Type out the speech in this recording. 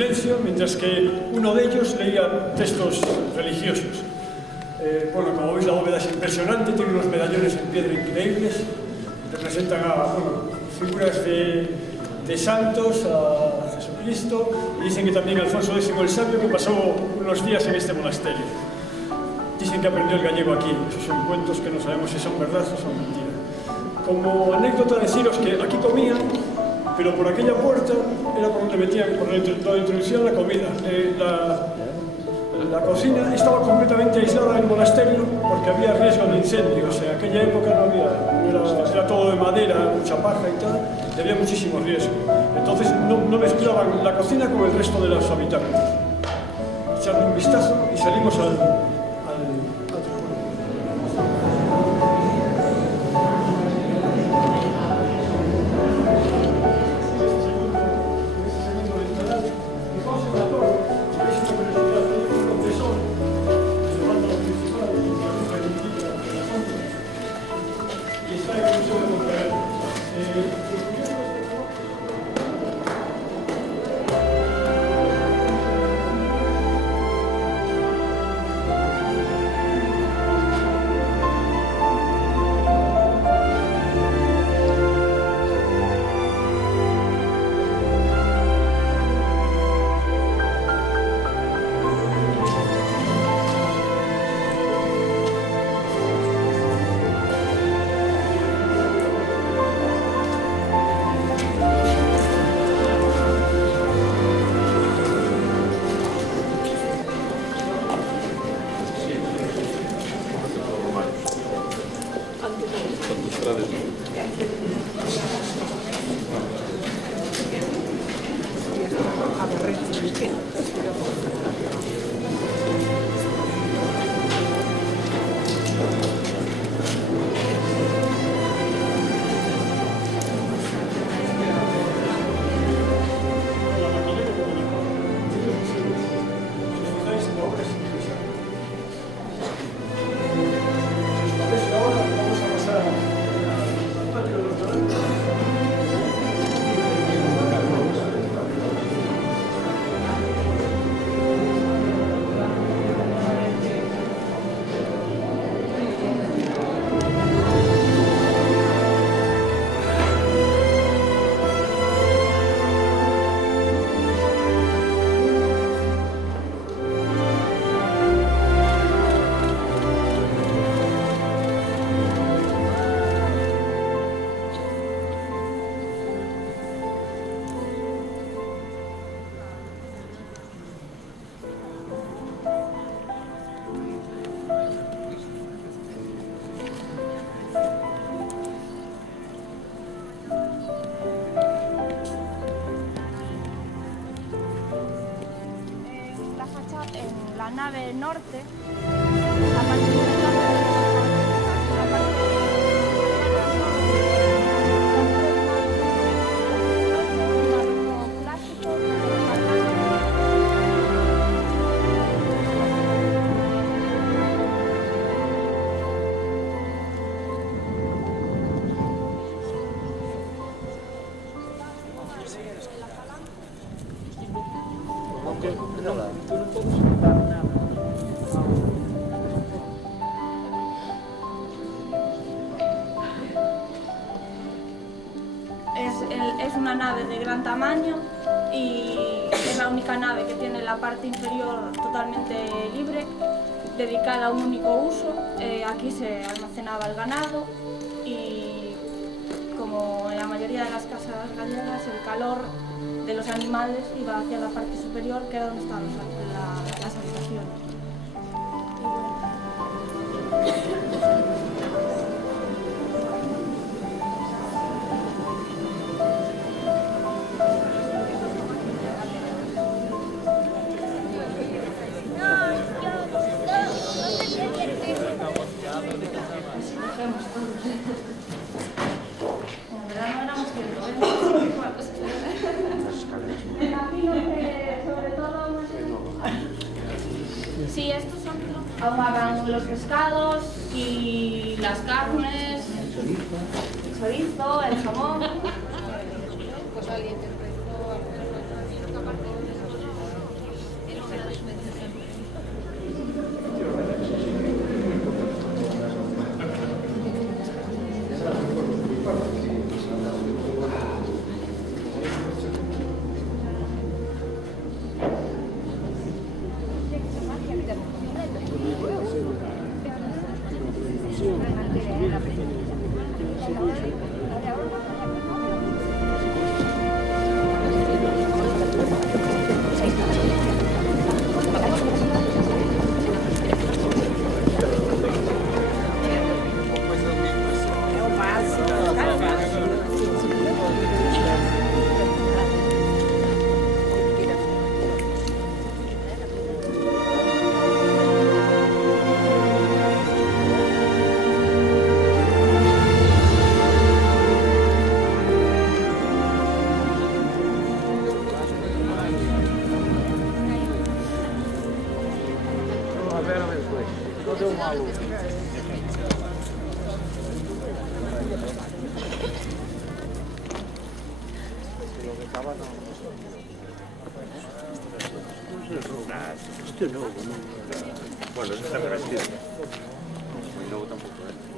silencio mientras que uno de ellos leía textos religiosos. Bueno, como veis, la bóveda es impresionante, tiene unos medallones en piedra increíbles, representan a figuras de santos, a Jesucristo, y dicen que también Alfonso X el Sabio, que pasó unos días en este monasterio. Dicen que aprendió el gallego aquí. Esos son cuentos que no sabemos si son verdad o son mentiras. Como anécdota, deciros que aquí comían, pero por aquella puerta era por donde metían, por donde introducían la comida. La cocina estaba completamente aislada del monasterio porque había riesgo de incendio. O sea, en aquella época no había, era todo de madera, mucha paja y tal, y había muchísimo riesgo. Entonces no mezclaban la cocina con el resto de los habitantes. Echadle un vistazo y salimos al en la nave norte, la parte superior, la parte clásico, es una nave de gran tamaño y es la única nave que tiene la parte inferior totalmente libre, dedicada a un único uso. Aquí se almacenaba el ganado y, como en la mayoría de las casas gallegas, el calor de los animales iba hacia la parte superior, que era donde estaban las habitaciones. Sí, estos son ahumaban los pescados y las carnes, el chorizo, el jamón. Bueno, eso está revestido. Muy nuevo tampoco, ¿eh?